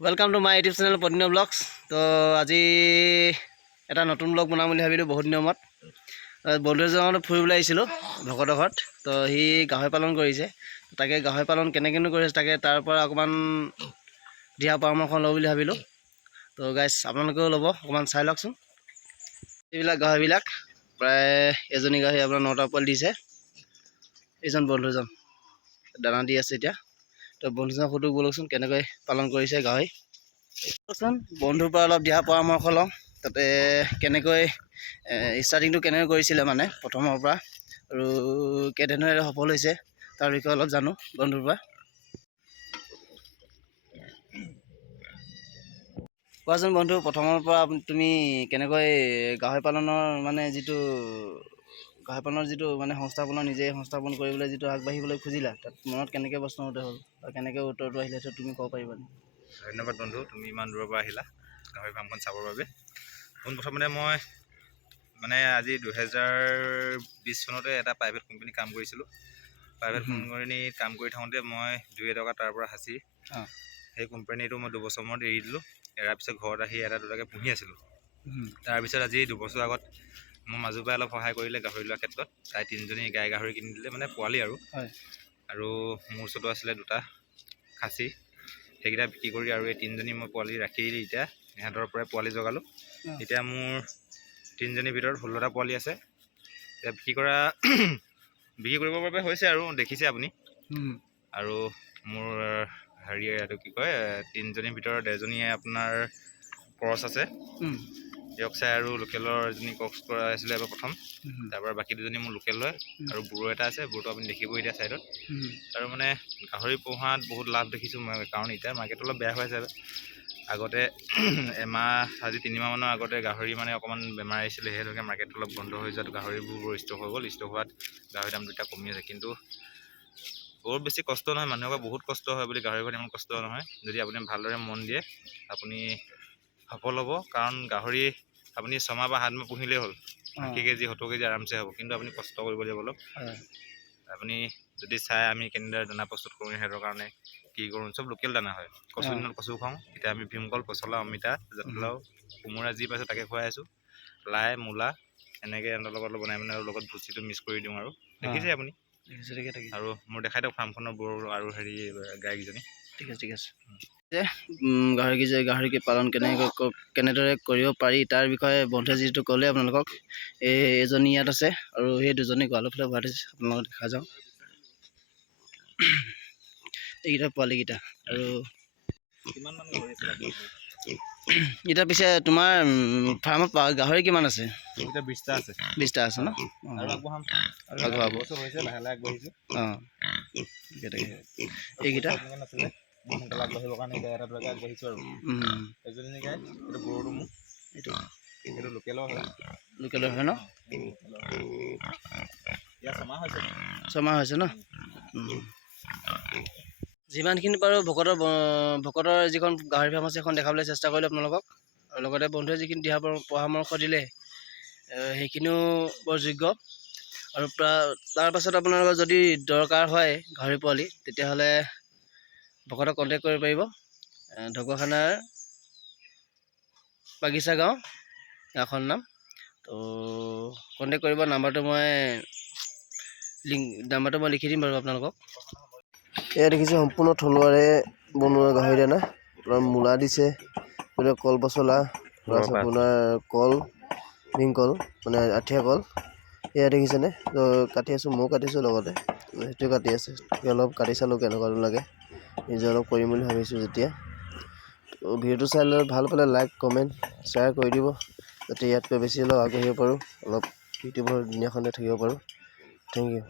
Welcome to my YouTube channel पदिन vlogs. तो आज এটা নতুন ব্লগ বনাম বুলি ভাবিলোঁ বহুত দিনৰ মূৰত। বন্ধু এজনৰ ফুৰিবলৈ আহিছিলোঁ ভকতৰ ঘৰত। তো সি গাহৰি পালন কৰিছে, তাকে গাহৰি পালন কেনেকৈনো কৰিছে তাকে তাৰ পৰা অকণমান দিহা পৰামৰ্শ লওঁ বুলি ভাবিলোঁ। তো গাইছ আপোনালোকেও ল'ব, অকণমান চাই লওকচোন। এইবিলাক গাহৰিবিলাক প্ৰায় এজনী গাহৰি আপোনাৰ 9টা পোৱালি দিছে। এইজন বন্ধুজন দানা দি আছে এতিয়া। তো বন্ধুজনক সুধো বলকচোন কেনেকৈ পালন কৰিছে গাহৰি। কওকচোন বন্ধুৰ পৰা অলপ দিহা পৰামৰ্শ লওঁ, তাতে কেনেকৈ ষ্টাৰ্টিংটো কেনেকৈ কৰিছিলে মানে প্ৰথমৰ পৰা আৰু কেনেদৰে সফল হৈছে তাৰ বিষয়ে অলপ জানো বন্ধুৰ পৰা। কোৱাচোন বন্ধু, প্ৰথমৰ পৰা তুমি কেনেকৈ গাহৰি পালনৰ মানে যিটো মানে সংস্থাপনৰ নিজে সংস্থাপন কৰিবলৈ যিটো আগবাঢ়িবলৈ খুজিলা, তাত মনত কেনেকৈ প্ৰশ্ন উঠে হ'ল বা কেনেকৈ উত্তৰটো আহিলে সেইটো তুমি ক'ব পাৰিবা নেকি? ধন্যবাদ বন্ধু, তুমি ইমান দূৰৰ পৰা আহিলা গাহৰি ফাৰ্মখন চাবৰ বাবে। পোনপ্ৰথমতে মই আজি 2020 চনতে এটা প্ৰাইভেট কোম্পানী কাম কৰিছিলোঁ। প্ৰাইভেট কোম্পানীত কাম কৰি থাকোঁতে মই 2 টকা তাৰ পৰা সাঁচি সেই কোম্পানীটো মই 2 বছৰ মূৰত এৰি দিলোঁ। এৰাৰ পিছত ঘৰত আহি এটা দুটাকৈ পুহি আছিলোঁ। তাৰপিছত আজি 2 বছৰ আগত মোৰ মাজু পৰাই অলপ সহায় কৰিলে গাহৰি লোৱাৰ ক্ষেত্ৰত। তাই 3জনী গাই গাহৰি কিনি দিলে, মানে পোৱালি আৰু মোৰ ওচৰতো আছিলে 2টা খাচী, সেইকেইটা বিক্ৰী কৰি আৰু এই 3জনী মই পোৱালি ৰাখি এতিয়া ইহঁতৰ পৰাই পোৱালি জগালোঁ। এতিয়া মোৰ 3জনীৰ ভিতৰত 16টা পোৱালি আছে। এতিয়া বিক্ৰী কৰিবৰ বাবে হৈছে আৰু দেখিছে আপুনি। আৰু মোৰ এইটো কি কয় 3জনীৰ ভিতৰত 2জনীয়ে আপোনাৰ ক্ৰছ আছে, ইয়কচাই আৰু লোকেলৰ এজনী ক্ৰছ কৰা আছিলে এবাৰ প্ৰথম। তাৰপৰা বাকী 2জনী মোৰ লোকেল হয় আৰু বুঢ়ো এটা আছে, বুঢ়োটো আপুনি দেখিব এতিয়া ছাইডত। আৰু মানে গাহৰি পোহাত বহুত লাভ দেখিছোঁ মই, কাৰণ এতিয়া মাৰ্কেট অলপ বেয়া হৈ আছে। আগতে আজি 3 মাহ মানৰ আগতে গাহৰি মানে অকণমান বেমাৰ আহিছিলে, সেইটোকে মাৰ্কেট অলপ বন্ধ হৈ যোৱাত গাহৰিবোৰ ষ্টক হৈ গ'ল। ষ্টক হোৱাত গাহৰি দামটো এতিয়া কমি আছে, কিন্তু বহুত বেছি কষ্ট নহয়। মানুহৰ বহুত কষ্ট হয় বুলি গাহৰিখন ইমান কষ্ট নহয়। যদি আপুনি ভালদৰে মন দিয়ে আপুনি সফল হ'ব, কাৰণ গাহৰি আপুনি 6 মাহ বা 7 মাহ পুহিলেই হ'ল, 80 কেজি 70 কেজি আৰামছে হ'ব। কিন্তু আপুনি কষ্ট কৰিব লাগিব অলপ। আপুনি যদি চাই আমি কেনেদৰে দানা প্ৰস্তুত কৰোঁ, সিহঁতৰ কাৰণে কি কৰোঁ, চব লোকেল দানা হয়। কচু দিনত কচু খুৱাওঁ, এতিয়া আমি ভীমকল, পচলা, অমিতা, জাতিলাও, কোমোৰা যি পাইছোঁ তাকে খুৱাই আছোঁ। লাই, মূলা এনেকৈ সিহঁতৰ লগত বনাই আৰু লগত ভুচিটো মিক্স কৰি দিওঁ। আৰু দেখিছে আপুনি। আৰু মোৰ দেখাই দিয়ক ফাৰ্মখনৰ বৰ আৰু গাইকেইজনী। ঠিক আছে। গাহৰি পালন কেনেদৰে কৰিব পাৰি তাৰ বিষয়ে বন্ধুৱে যিটো ক'লে আপোনালোকক, এজনী ইয়াত আছে আৰু সেই 2জনী গঁৰালৰ ফালে ভৰাই থৈছে, আপোনালোকক দেখা যাওঁ। এইকেইটা পোৱালিকেইটা আৰু এতিয়া পিছে তোমাৰ ফাৰ্মত গাহৰি কিমান আছে? 20টা আছে। 20টা আছে ন? এইকেইটা আগবাঢ়িবৰ কাৰণে এতিয়া এটা দুটাকৈ আগবাঢ়িছোঁ আৰু এজনী গাই এইটো গৰুটো মোৰ, এইটো লোকেলৰ হয় ন? ইয়াৰ 6 মাহ হৈছে। 6 মাহ হৈছে ন? যিমানখিনি পাৰোঁ ভকতৰ যিখন গাহৰি ফাৰ্ম আছে সেইখন দেখাবলৈ চেষ্টা কৰিলোঁ আপোনালোকক। আৰু লগতে বন্ধুৱে যিখিনি দিহা পৰামৰ্শ দিলে সেইখিনিও বৰ যোগ্য। আৰু তাৰ পাছত আপোনালোকৰ যদি দৰকাৰ হয় গাহৰি পোৱালি, তেতিয়াহ'লে ভকতক কণ্টেক্ট কৰিব পাৰিব। ঢকুৱাখানাৰ বাগিচা গাঁওখন নাম। তো কণ্টেক্ট কৰিব। নাম্বাৰটো মই লিখি দিম বাৰু আপোনালোকক। এয়া দেখিছে সম্পূৰ্ণ থলুৱাৰে বনোৱা গাহৰি দানা। আপোনাৰ মূলা দিছে, কল পচলা, প্লাছ আপোনাৰ কল, ভীমকল মানে আঠিয়া কল। এয়া দেখিছেনে? তো কাটি আছোঁ, ময়ো কাটিছোঁ লগতে, সেইটোৱে কাটি আছে। অলপ কাটি চালোঁ কেনেকুৱাটো লাগে, নিজে অলপ কৰিম বুলি ভাবিছোঁ যেতিয়া। তো ভিডিঅ'টো চাই লৈ ভাল পালে লাইক, কমেণ্ট, শ্বেয়াৰ কৰি দিব, যাতে ইয়াতকৈ বেছি অলপ আগবাঢ়িব পাৰোঁ, অলপ ইউটিউবৰ দুনীয়াখনতে থাকিব পাৰোঁ। Thank U.